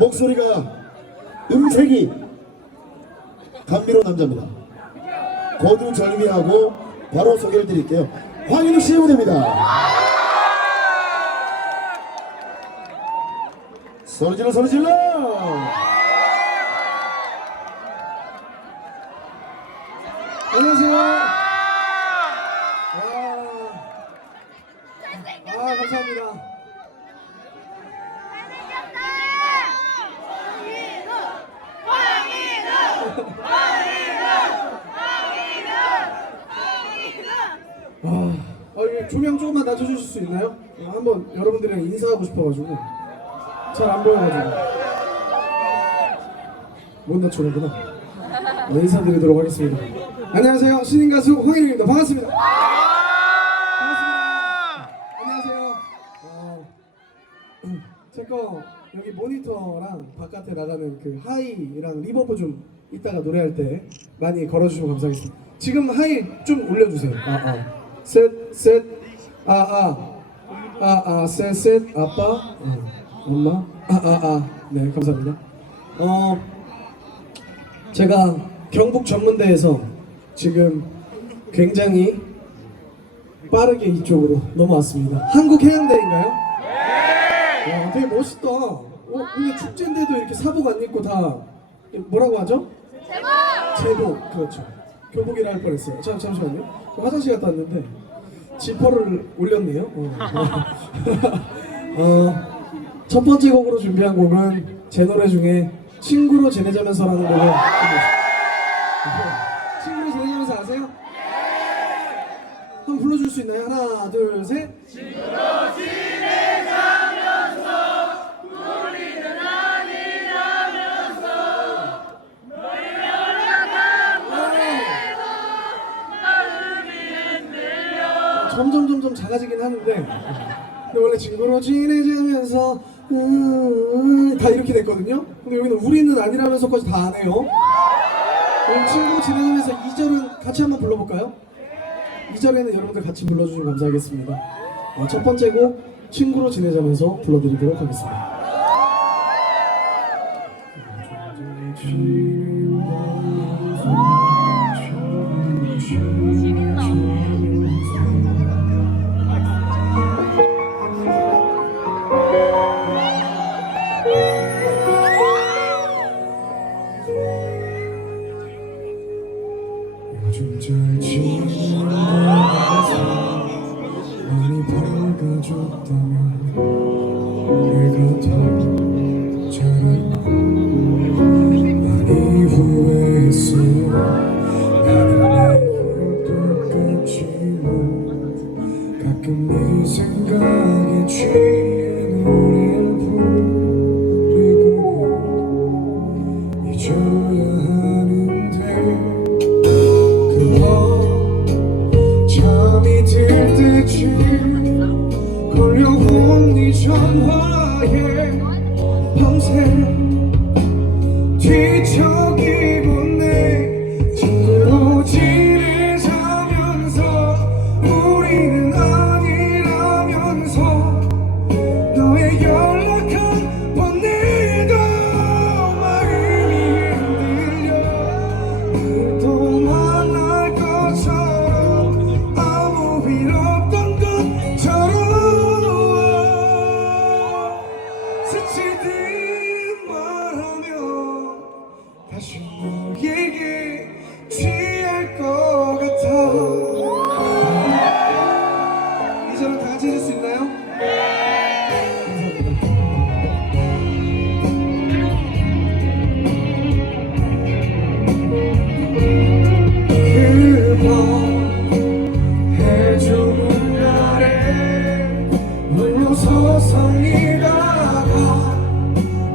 목소리가 음색이 감미로운 남자입니다. 거두절미하고 바로 소개를 드릴게요. 황인우 씨의 무대입니다. 소리질러 소리질러. 안녕하세요. 감사합니다. 조명 조금만 낮춰주실 수 있나요? 한번 여러분들이랑 인사하고 싶어가지고 잘 안 보여가지고 못 낮추는구나. 인사드리도록 하겠습니다. 안녕하세요, 신인 가수 황인우입니다. 반갑습니다. 안녕하세요. 제거 여기 모니터랑 바깥에 나가는 그 하이랑 리버브 좀 이따가 노래할 때 많이 걸어주시면 감사하겠습니다. 지금 하이 좀 올려주세요. 셋, 셋, 아빠, 엄마, 네, 감사합니다. 제가 경북 전문대에서 지금 굉장히 빠르게 이쪽으로 넘어왔습니다. 한국 해양대인가요? 네. 되게 멋있다. 근데 축제인데도 이렇게 사복 안 입고 다 뭐라고 하죠? 제복, 그렇죠. 교복이라 할 뻔했어요. 잠시만요. 화장실 갔다 왔는데 지퍼를 올렸네요. 첫 번째 곡으로 준비한 곡은 제 노래 중에 친구로 지내자면서라는 곡을 친구로 지내자면서 아세요? 한번 불러줄 수 있나요? 하나, 둘, 셋. 친구로 지내자면서 우리는 아니라면서 너희 연락한 보내도 마음이 흔들려. 점점 작아지긴 하는데 근데 원래 친구로 지내자면서 다 이렇게 됐거든요. 근데 여기는 우리는 아니라면서까지 다 안 해요. 그럼 친구로 지내자면서 2절은 같이 한번 불러볼까요? 2절에는 여러분들 같이 불러주시면 감사하겠습니다. 첫 번째 곡 친구로 지내자면서 불러드리도록 하겠습니다. 요즘 잘 지내면서 많이 밝아졌다면 내가 더 잘할까 많이 후회했어. 나는 매일 똑같지 뭐 가끔 네 생각에 취해 노래를 부르고 잊어야 하는데 잠이 들 때쯤 걸려온 네 전화에 밤새 뒤척이고 내 친구로 지내자면서 우리는 아니라면서 너의 연락 한 번 내도 마음이 흔들려. 그동안 날 것처럼 아무 일 없던 것처럼 스치듯 말하며 다시 너에게 취할 것 같아. 이제는 다 같이 해줄 수 있나요? 해주는 날에 울며 서성이다가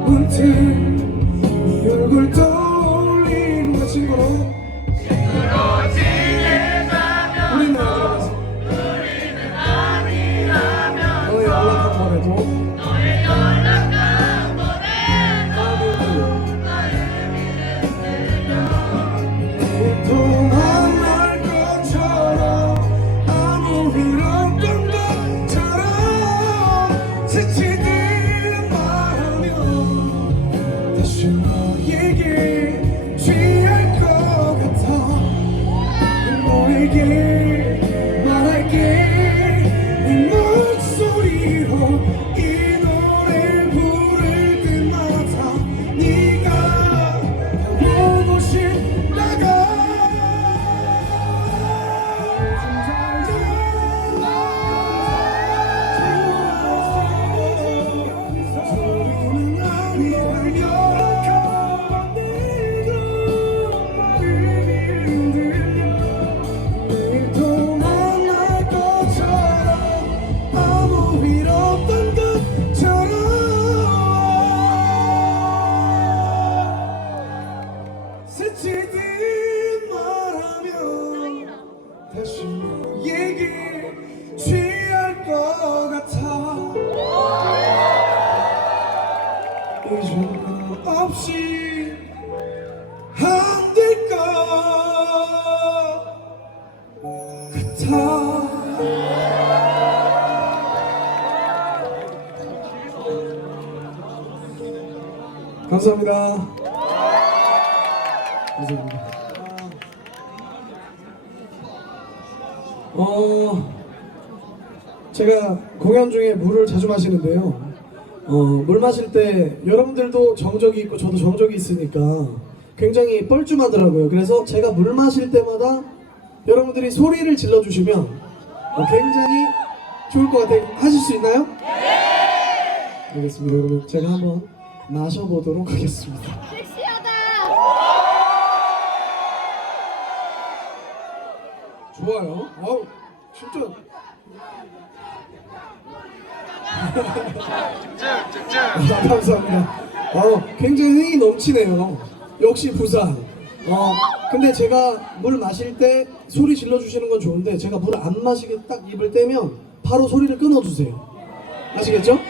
문득 네 얼굴 떠올리는 친구로 지내자면 우리는 아니라면 너의 연락한 번에도 너의 연락한 보내도 마음이 흔들려. 그동안 날 것처럼 아무 일 없던 것처럼 스치듯 말하며 다시 너에게 취할 것 같아 너에게 말할게 네 목소리로 이 노래 부를 때마다 네가 보고 싶다가 소리는 아니라면 또 만날 것처럼 아무 일 없던 것처럼 스치듯 말하면 다시 너에게 취할 것 같아 의존 없이 안 될 것 같아 감사합니다. 감사합니다. 제가 공연 중에 물을 자주 마시는데요. 물 마실 때 여러분들도 정적이 있고 저도 정적이 있으니까 굉장히 뻘쭘하더라고요. 그래서 제가 물 마실 때마다 여러분들이 소리를 질러주시면 굉장히 좋을 것 같아요. 하실 수 있나요? 네! 알겠습니다. 그러면 제가 한번 마셔보도록 하겠습니다. 섹시하다. 좋아요. 아우 진짜. 감사합니다. 굉장히 흥이 넘치네요. 역시 부산. 근데 제가 물 마실 때 소리 질러주시는 건 좋은데 제가 물을 안 마시게 딱 입을 떼면 바로 소리를 끊어주세요. 아시겠죠? 네.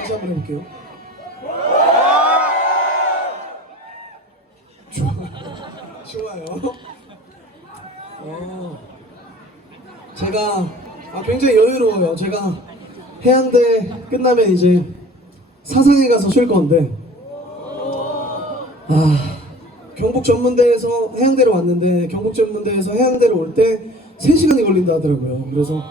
다시 한번 해볼게요. 좋아요. 제가 굉장히 여유로워요. 제가 해양대 끝나면 이제 사상에 가서 쉴 건데 경북 전문대에서 해양대로 왔는데 경북 전문대에서 해양대로 올 때 3시간이 걸린다 하더라고요. 그래서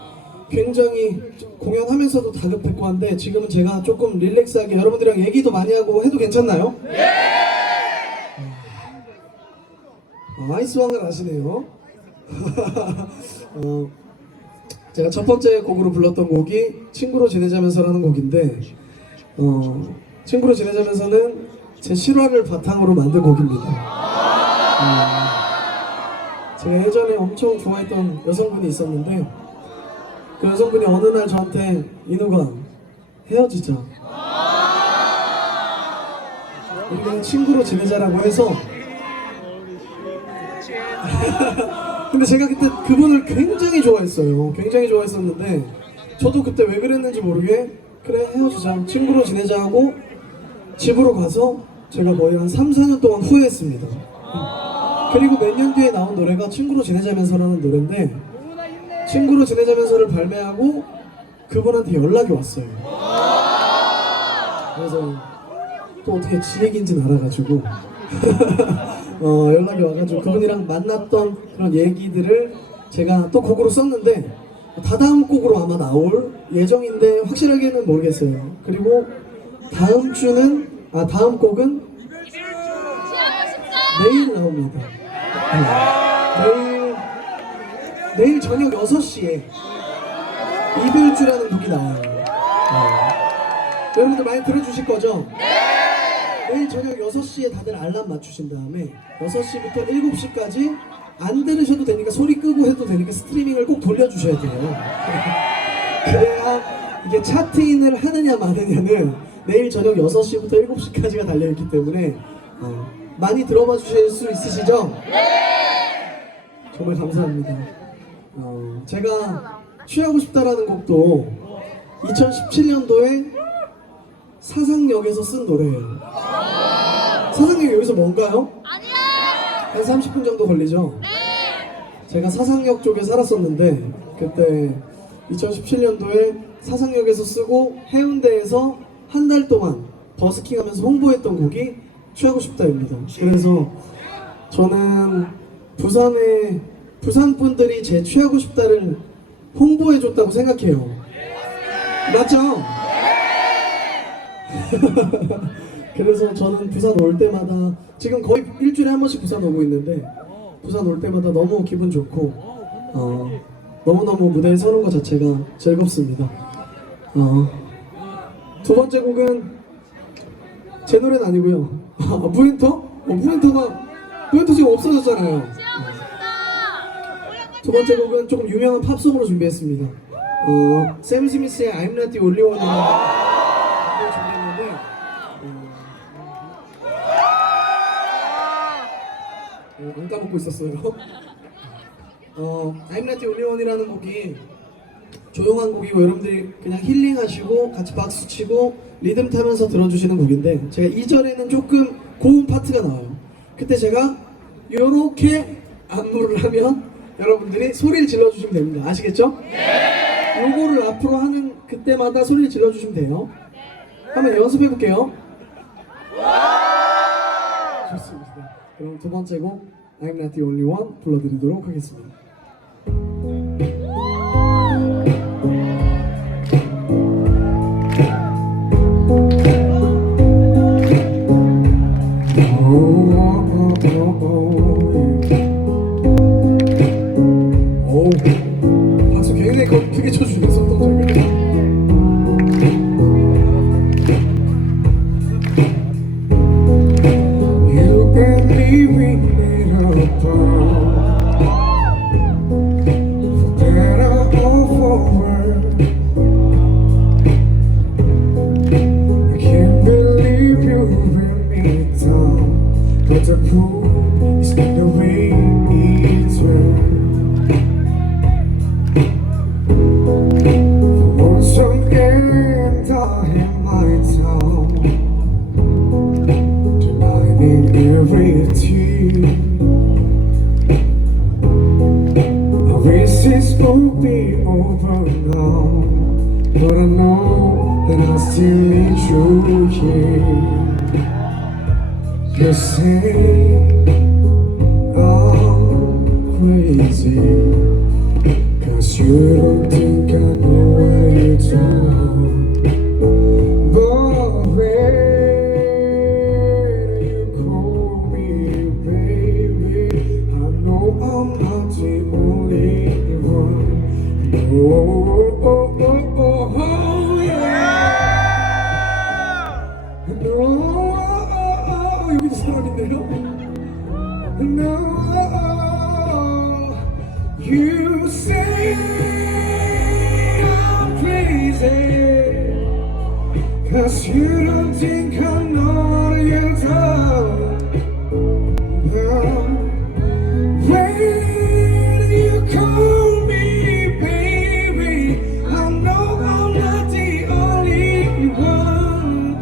굉장히 공연하면서도 다급했고 한데 지금은 제가 조금 릴렉스하게 여러분들이랑 얘기도 많이 하고 해도 괜찮나요? 네! 아이스왕을 아시네요. 제가 첫 번째 곡으로 불렀던 곡이 친구로 지내자면서라는 곡인데 친구로 지내자면서는 제 실화를 바탕으로 만든 곡입니다. 제가 예전에 엄청 좋아했던 여성분이 있었는데 그 여성분이 어느 날 저한테 인우가 헤어지자 우리 그냥 친구로 지내자라고 해서 근데 제가 그때 그분을 굉장히 좋아했어요. 굉장히 좋아했었는데 저도 그때 왜 그랬는지 모르게 그래 헤어지자 친구로 지내자 하고 집으로 가서 제가 거의 한 3, 4년 동안 후회했습니다. 그리고 몇 년 뒤에 나온 노래가 친구로 지내자면서라는 노래인데 친구로 지내자면서를 발매하고 그분한테 연락이 왔어요. 그래서 또 어떻게 지 얘기인지는 알아가지고 연락이 와가지고 그분이랑 만났던 그런 얘기들을 제가 또 곡으로 썼는데 다다음 곡으로 아마 나올 예정인데 확실하게는 모르겠어요. 그리고 다음 주는 다음 곡은 내일 나옵니다. 내일 저녁 6시에 이별주라는 곡이 나와요. 여러분들 많이 들어주실 거죠? 내일 저녁 6시에 다들 알람 맞추신 다음에 6시부터 7시까지 안 들으셔도 되니까 소리 끄고 해도 되니까 스트리밍을 꼭 돌려주셔야 돼요. 그래야 이게 차트인을 하느냐 마느냐는 내일 저녁 6시부터 7시까지가 달려있기 때문에 많이 들어봐 주실 수 있으시죠? 정말 감사합니다. 제가 취하고 싶다라는 곡도 2017년도에 사상역에서 쓴 노래예요. 사상역이 여기서 뭔가요? 아니야. 한 30분 정도 걸리죠? 제가 사상역 쪽에 살았었는데 그때 2017년도에 사상역에서 쓰고 해운대에서 한 달 동안 버스킹하면서 홍보했던 곡이 취하고 싶다입니다. 그래서 저는 부산 분들이 제 취하고 싶다를 홍보해줬다고 생각해요. 맞죠? 그래서 저는 부산 올 때마다 지금 거의 일주일에 한 번씩 부산 오고 있는데 부산 올 때마다 너무 기분 좋고 너무너무 무대에 서는 것 자체가 즐겁습니다. 두 번째 곡은 제 노래는 아니고요. 무인터? 무인터 지금 없어졌잖아요. 두 번째 곡은 조금 유명한 팝송으로 준비했습니다. 샘 스미스의 I'm Not The Only One이라는 곡을 준비했는데 안 까먹고 있었어요. I'm Not The Only One이라는 곡이 조용한 곡이고 여러분들이 그냥 힐링하시고 같이 박수 치고 리듬 타면서 들어주시는 곡인데 제가 2절에는 조금 고음 파트가 나와요. 그때 제가 요렇게 안무를 하면 여러분들이 소리를 질러주시면 됩니다. 아시겠죠? 네! 요거를 앞으로 하는 그때마다 소리를 질러주시면 돼요. 한번 연습해볼게요. 좋습니다. 그럼 두 번째 곡 I'm Not The Only One 불러드리도록 하겠습니다. 박수 굉장히 크게 쳐주시네 손동작을. You and me we made a bond for better or for worse. I can't believe you let me down, but the proof is not the way it's worth. Every tear I wish this would be over now, but I know that I still need you here. You say I'm crazy, 'cause you don't think I know what you're doing. But when I'm not the only one. Oh, oh, oh, oh, oh, yeah. No, 여기도 사람인데요. No, you say I'm crazy, 'cause you don't think I know what you're doing. When you call me baby, I know I'm not the only one.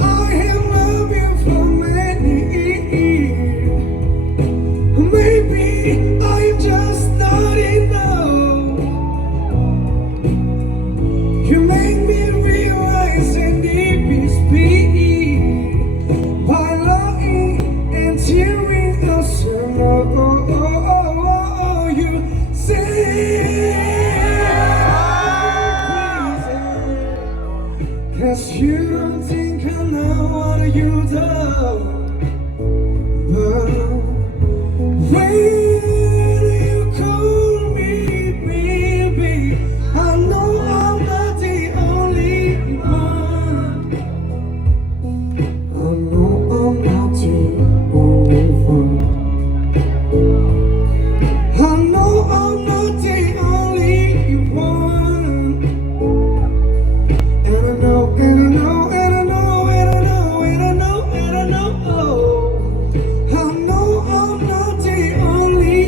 I have loved you for many years. Maybe I'm just not enough. You make me realize I need peace. Tearing us apart, you say I'm crazy, 'cause you don't think I know what you do. But when you call me baby, I know I'm not the only one. I know I'm not the only one. I know I'm not the only one. And I know, and I know, and I know, and I know, and I know, and I know. I know I'm not the only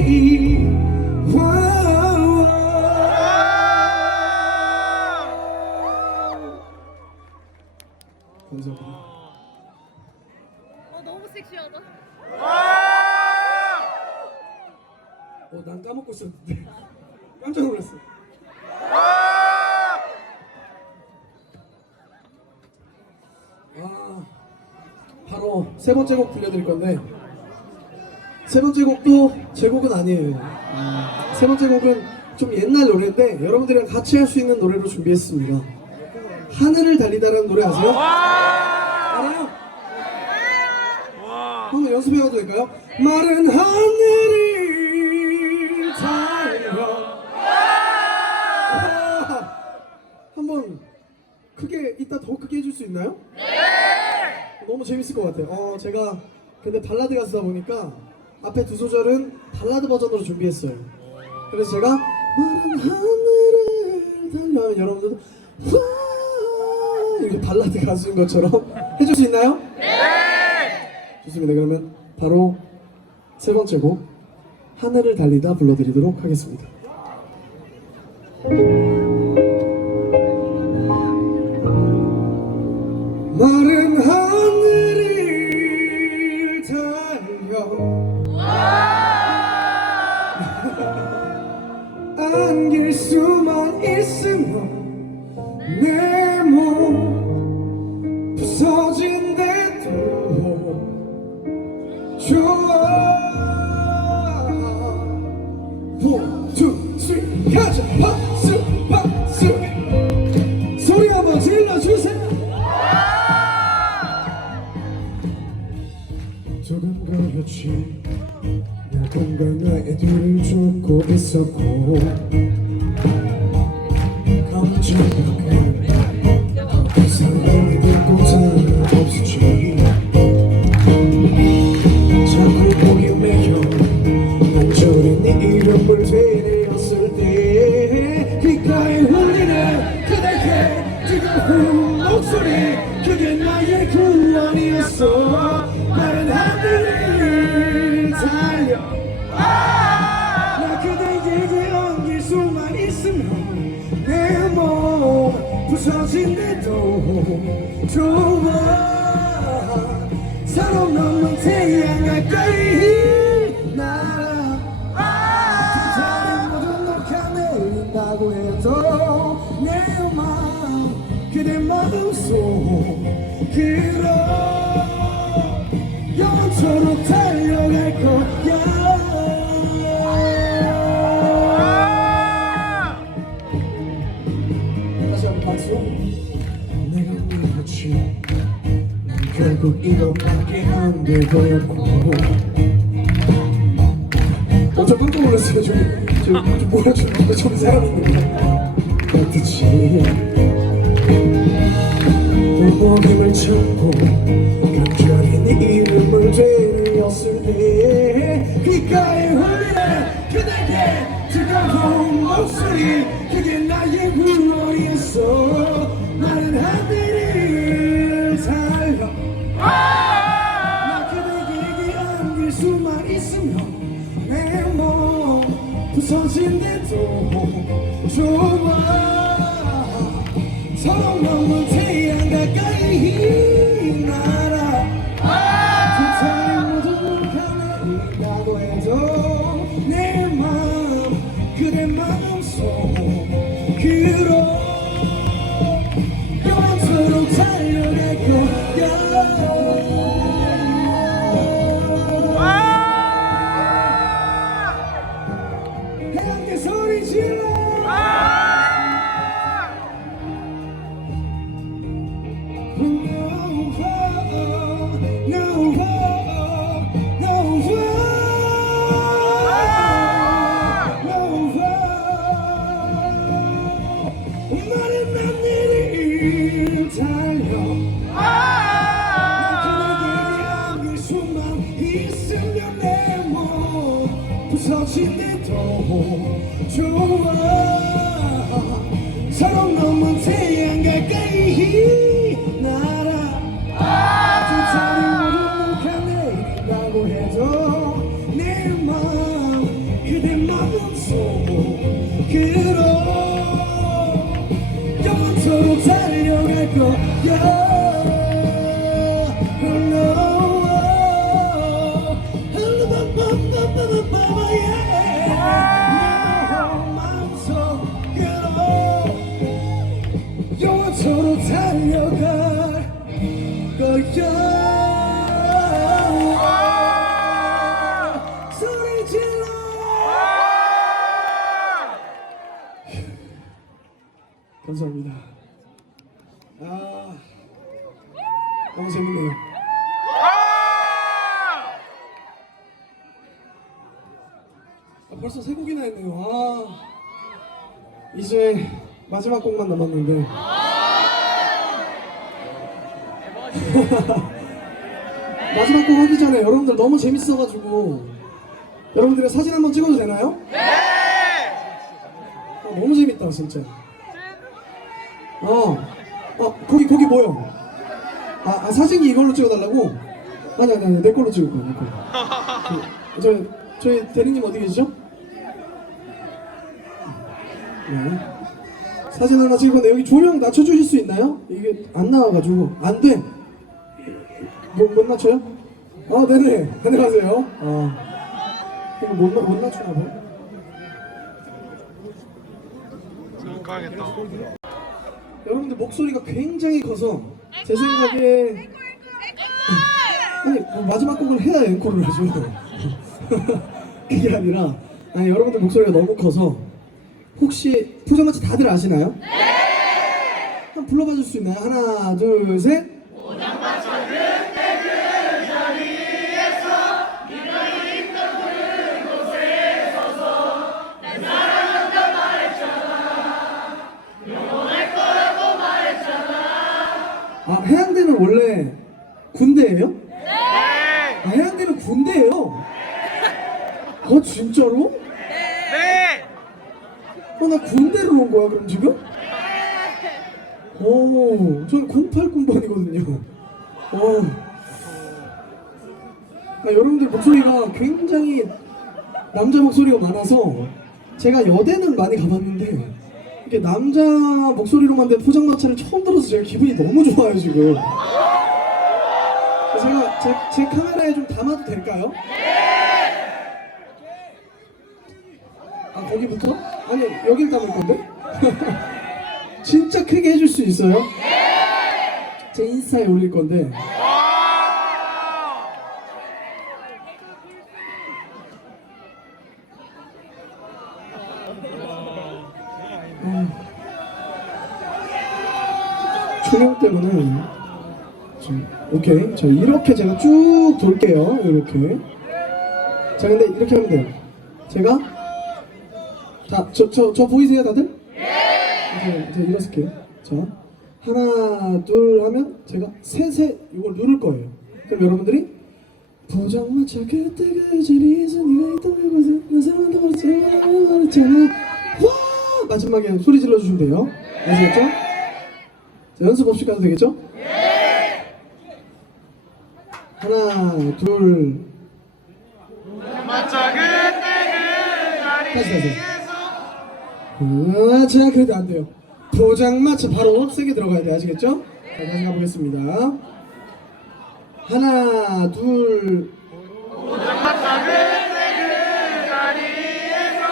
one. 감사합니다. 너무 섹시하다. 난 까먹고 있었는데 깜짝 놀랐어. 바로 세 번째 곡 들려드릴 건데 세 번째 곡도 제 곡은 아니에요. 세 번째 곡은 좀 옛날 노래인데 여러분들이랑 같이 할 수 있는 노래로 준비했습니다. 하늘을 달리다라는 노래 아세요? 알아요? 한번 연습해봐도 될까요? 마른 하늘을 달려 한번 크게 이따 더 크게 해줄 수 있나요? 너무 재밌을 것 같아요. 제가 근데 발라드 가수다 보니까 앞에 두 소절은 발라드 버전으로 준비했어요. 그래서 제가 마른 하늘을 달려 하면 여러분들도 와 이렇게 발라드 가수인 것처럼 해줄 수 있나요? 네! 좋습니다. 그러면 바로 세 번째 곡 하늘을 달리다 불러드리도록 하겠습니다. 마른 하늘을 달려 안길 수만 있으면 내 몸 부서진대도 좋아. 1, 2, 3 가자. 박수 박수 소리 한번 질러주세요. 두근거렸지 누군가 나의 뒤를 쫓고 있었고 깜짝이야 그 사람이 될 곳은 없었지. 자꾸 보기 매여 난저리 네 이름을 되뇌었을 때 귓가에 울리는 그대의 뜨거운 목소리 그게 나의 구원이었어. 마른 하늘을 달려 나 그대에게 안길 수만 있으면 내 몸 부서진대도 좋아. 서로 넘는 태양 가까이 날아 두자리 모두 녹아내린다고 해도 내 맘 그대 마음속 그러 영원토록 달려갈 거야. 다시 한번 박수. 내가 밀었지 난 결국 이것밖에 안 되더라고. 저 깜짝 놀랐어요. 저 몰아주는데 좀 이상한데 어떻지 또 힘을 찾고 간절히 네 이름을 되뇌었을 때 귓가에 흘리는 그대의 뜨거운 목소리 그게 나의 구원이었어. 마른 하늘을 달려 나 그대에게 안길 수만 있으면 내 몸 부서진대도 좋아. 서로 넘는 태양 가까이 날아 두차례 모두 녹아내린다고 해도 내 맘 그대 마음속 그로 영원토록 달려갈 거야. 함께 소리 질러. 마른 하늘을 달려 나 그대에게 안길 수만 있으면 내 몸 부서진대도 좋아. 서로 넘은 태양 가까이 날아 두차례 모두 녹아내린다고 해도 내 맘 그대 마음속 그로 영원토록 달려갈 거야. 마음속 그로 영원토록 달려 소리 질러. 감사합니다. 너무 재밌네요. 벌써 세 곡이나 했네요. 이제 마지막 곡만 남았는데. 마지막 곡 하기 전에 여러분들 너무 재밌어가지고 여러분들의 사진 한번 찍어도 되나요? 네! 너무 재밌다 진짜. 거기 뭐요? 사진기 이걸로 찍어달라고? 아니 내 걸로 찍을 거야. 내 걸로. 저희 대리님 어디 계시죠? 네. 사진 하나 찍을 건데 여기 조명 낮춰주실 수 있나요? 이게 안 나와가지고 안 돼. 못 낮춰요? 네네. 안녕하세요. 이거 못 낮추나 봐요. 가야겠다. 여러분들 목소리가 굉장히 커서 제 생각에 아니 마지막 곡을 해야 앵콜을 하죠. 그게 아니라 여러분들 목소리가 너무 커서 혹시 포장마차 다들 아시나요? 네! 한번 불러봐 줄 수 있나요? 하나 둘 셋. 포장마차 그때 그 자리에서 네가 있던 그곳에 서서 내 사랑한다 말했잖아. 영원할 거라고 말했잖아. 해양대는 원래 군대예요? 네! 해양대는 군대예요? 진짜로? 네! 나 군대로 온 거야 그럼 지금? 저는 080번이거든요. 여러분들 목소리가 굉장히 남자 목소리가 많아서 제가 여대는 많이 가봤는데 이렇게 남자 목소리로만 된 포장마차를 처음 들어서 제가 기분이 너무 좋아요 지금. 제가 제 카메라에 좀 담아도 될까요? 거기부터? 아니 여길 담을 건데? 진짜 크게 해줄 수 있어요? 제 인스타에 올릴 건데. 조명 때문에 오케이. 자 이렇게 제가 쭉 돌게요. 이렇게. 자 근데 이렇게 하면 돼요. 제가 저 보이세요 다들? 네. 제가 일어설게요. 자 하나 둘 하면 제가 셋 이걸 누를 거예요. 그럼 여러분들이 포장마차 그때 그 자리에서 네가 있던 그곳에 나 사랑한다고 말했잖아. 와 마지막에 소리 질러 주시면 돼요. 아시겠죠? 자, 연습 없이 가도 되겠죠? 하나 둘 포장마차 그때 그 다시 자 그래도 안 돼요. 포장마차 바로 세게 들어가야 돼. 아시겠죠? 자 다시 가보겠습니다. 하나 둘 포장마차 그때 그 자리에서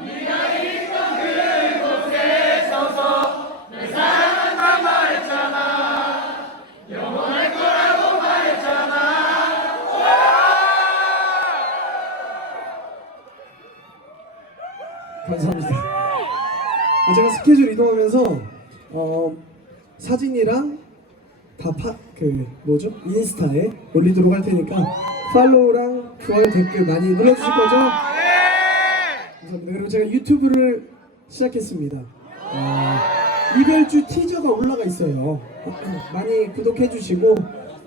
네가 있던 그곳에 서서 내 사랑한다 말했잖아. 영원할 거라고 말했잖아. 감사합니다. 제가 스케줄 이동하면서 사진이랑 다 인스타에 올리도록 할 테니까 팔로우랑 좋아요 댓글 많이 눌러주실 거죠? 감사합니다. 그리고 제가 유튜브를 시작했습니다. 이별주 티저가 올라가 있어요. 많이 구독해 주시고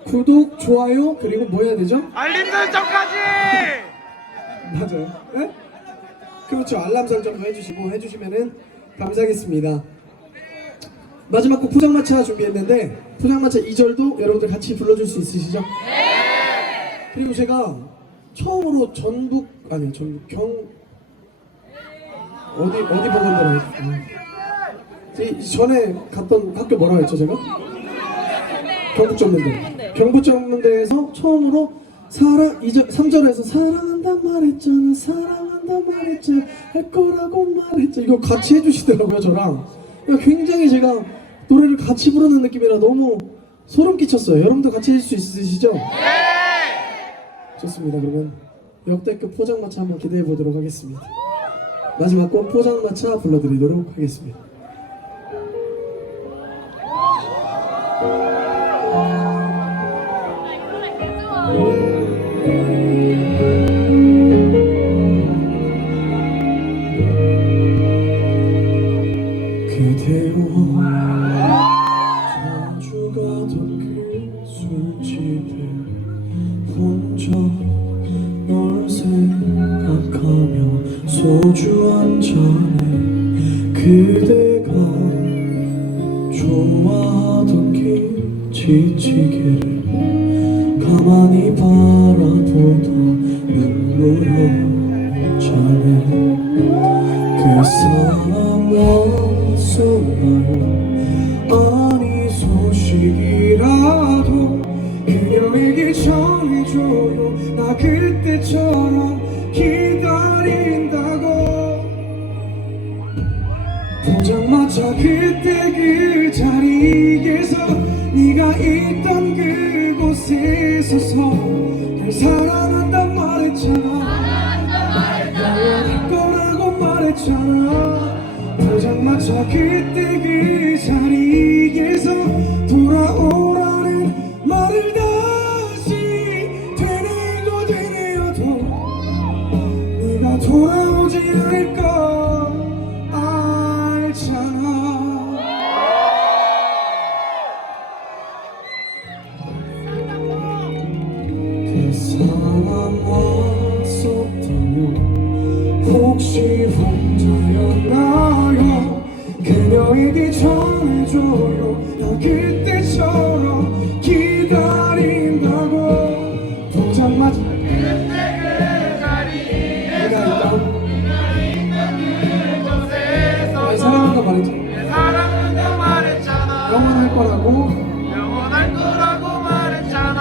구독, 좋아요 그리고 뭐 해야 되죠? 알림 설정까지! 맞아요. 네? 그렇죠. 알람 설정도 해주시면은 감사하겠습니다. 마지막 곡 포장마차 준비했는데 포장마차 2절도 여러분들 같이 불러줄 수 있으시죠? 네! 그리고 제가 처음으로 전북 어디 보건대로 전에 갔던 학교 뭐라고 했죠 제가? 경북전문대에서 처음으로 3절에서 사랑한단 말했잖아 할 거라고 말했잖아 이거 같이 해주시더라고요 저랑. 굉장히 제가 노래를 같이 부르는 느낌이라 너무 소름 끼쳤어요. 여러분도 같이 할 수 있으시죠? 네! 좋습니다. 그러면 역대급 포장마차 한번 기대해 보도록 하겠습니다. 마지막 곡 포장마차 불러드리도록 하겠습니다. 그대와 자주 가던 그 술집에 혼자 널 생각하며 소주 한 잔에 그대가 좋아하던 김치찌개를 가만히 바라보다 눈물 없잖아. 그 사람 왔었나요? 아니 소식이라도 그녀에게 전해줘요. 나 그때처럼 기다린다고. 포장마차 그때 그 자리에서 네가 있던 그곳에 서서 날 사랑한단 말했잖아. 영원할 거라고 말했잖아. 포장마차 그때 그 자리에서 돌아오라는 말을 다시 되뇌고 되뇌어도 네가 돌아오지 않을 거 알잖아. 그 사람 왔었다면 혹시 혼자였나요? 그녀에게 전해줘요. 나 그때처럼 기다린다고. 포장마차 그때 그 자리에서 네가 있던 그곳에서 날 사랑한다 말했잖아. 내 사랑한다 말했잖아. 영원할 거라고. 영원할 거라고 말했잖아.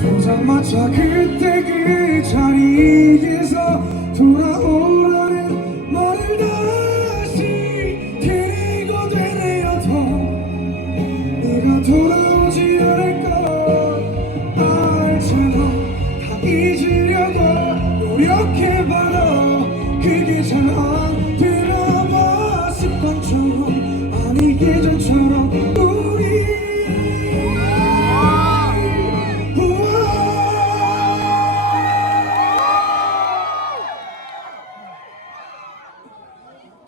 포장마차 그때 그 자리에서 돌아오라는 말을 다시 되뇌고 되뇌어도 네가 돌아오지 않을 걸 알잖아. 다 잊으려고 노력해봐도 그게 잘 안 되나봐. 습관처럼 아니 예전처럼 우리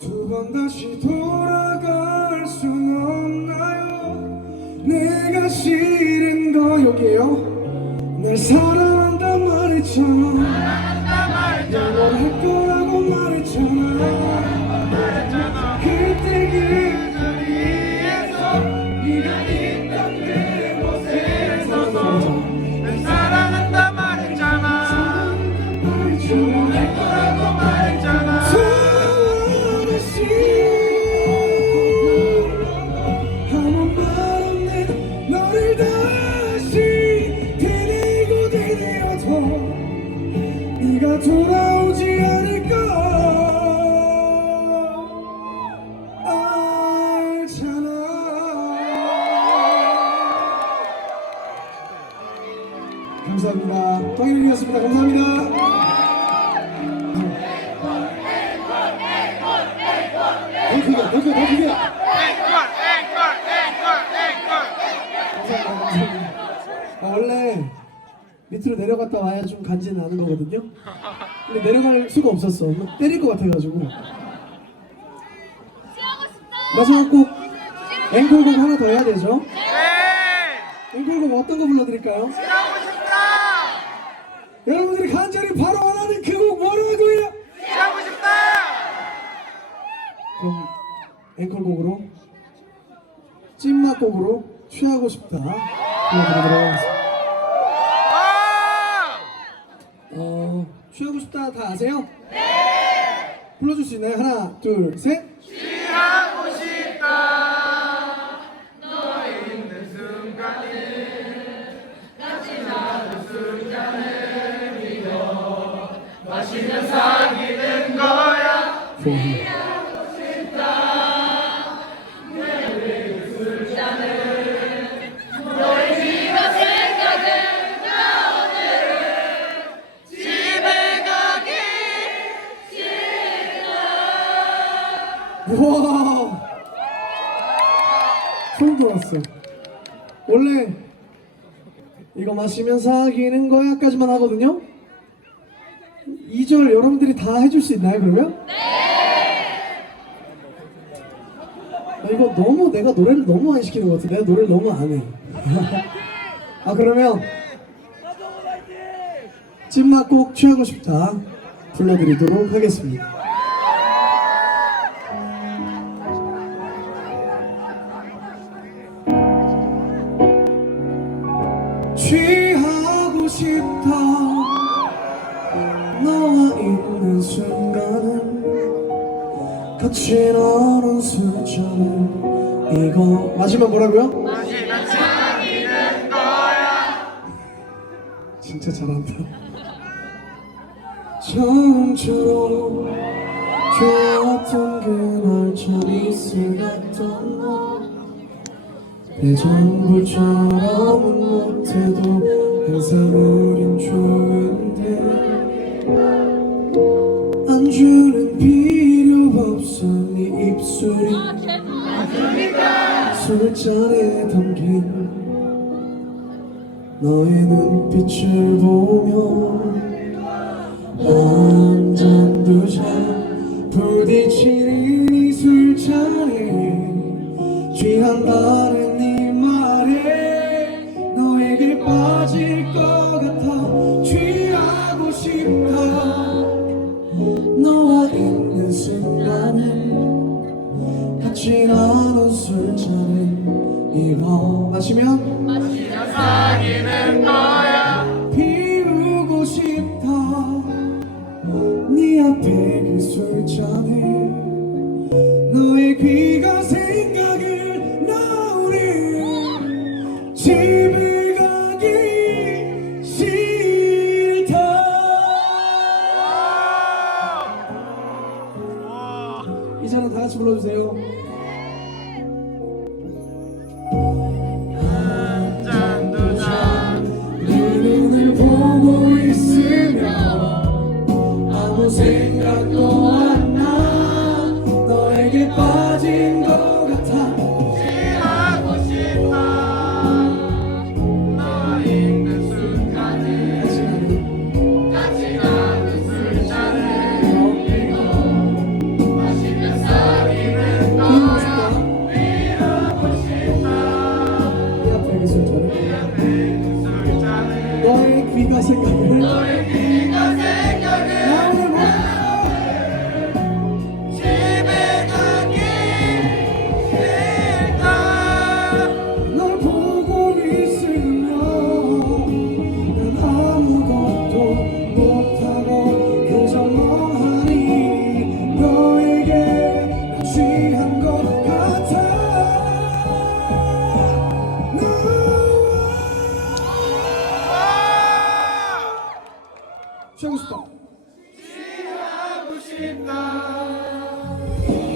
두 번 다시 돌아갈 순 없나요? 내가 싫은 거 여기에요. 날 사랑한단 말했잖아. 영원할 거라고 말했잖아. 그때 그 자리에서 네가 있던 그곳에 서서 내 사랑한다 말했잖아. 영원할 거라고 말했잖아. 아무 말 없는 너를 다시 되뇌고 되뇌어도 네가 돌아오지 않을 걸 알잖아. 감사합니다. 동일이었습니다. 감사합니다. 더 크게, 더 크게, 더 크게. 앵콜 앵콜 앵콜 앵콜 앵콜. 감사합니다. 원래 밑으로 내려갔다 와야 좀 간지 나는 거거든요. 근데 내려갈 수가 없었어. 때릴 것 같아가지고. 마지막 곡 앵콜곡 하나 더 해야 되죠? 네. 앵콜곡 어떤 거 불러드릴까요? 지나고 싶다. 여러분들이 간절히 바로 원하는 그 곡 뭐라고요? 지나고 싶다. 그럼 앵콜곡으로 찐맛곡으로 취하고 싶다 불러드리도록 하겠습니다. 취하고 싶다 다 아세요? 네! 불러줄 수 있나요? 하나, 둘, 셋! 취하고 싶다. 너의 있는 순간을 같이 나는 순간을 믿어 마시면 사귀는 거야. 취하고 싶다. 내 술잔을 원래 이거 마시면 사귀는 거야까지만 하거든요. 2절 여러분들이 다 해줄 수 있나요 그러면? 네. 이거 너무 내가 노래를 너무 안 시키는 것 같아. 내가 노래를 너무 안 해. 아 그러면 찐맛 꼭 취하고 싶다 불러드리도록 하겠습니다. 취하고 싶다 너와 있는 순간은 같이 나눈 술잔은 이거 마지막 뭐라고요? 마시면 사귀는 거야. 진짜 잘한다. 처음처럼 좋았던 그날 참 있으랬던 너 예전불처럼은 못해도 항상 우린 좋은데 안주는 필요 없어 네 입술이 술잔에 담긴 너의 눈빛을 보며 한 잔 두 잔 부딪히는 이 술잔에 취한다는 네 말에 너에게 빠질 것 같아 취하고 싶다 너와 있는 순간에 같이 나눈 술잔에 이거 마시면 사귀는 거야. 피우고 싶다 네 앞에 그 술잔에 너의 귀가 생각을 나오네 집을 가기 싫다. 이제는 다 같이 불러주세요. 네 눈을 보고 있으면 아무 생각도 안 나 너에게 빠진 것 같아 취하고 싶다. 너와 있는 순간에 같이 나눈 술잔에 마시면 사귀는 거야. 피우고 싶다. 네 앞에 그 술잔에 술잔에 너의 귀가 생각을 너의 귀가 생각을 나오는 거야. 집에 가기 싫다. 널 보고 있으면 난 아무것도 못하고 그저 멍하니 너에게 난 취한 것 같아 취하고 싶다 취하고 싶다.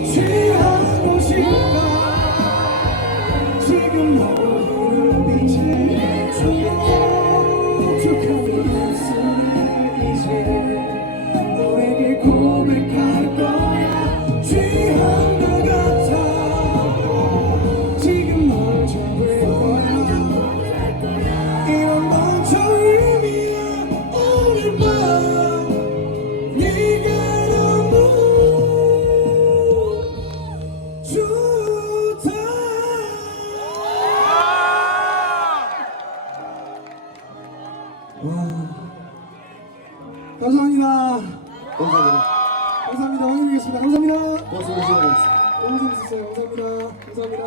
취하고 싶다 지금 너의 눈빛에 촉촉한 입술에 이제 너에게 고백할 거야 취한 것 같아 지금 널 잡을 거야 이런 건 처음이야 오늘 밤 네가 너무 좋다. 와, 감사합니다. 감사합니다. 감사합니다. 확인하겠습니다. 감사합니다. 고맙습니다. 너무 재밌었어요. 감사합니다. 감사합니다.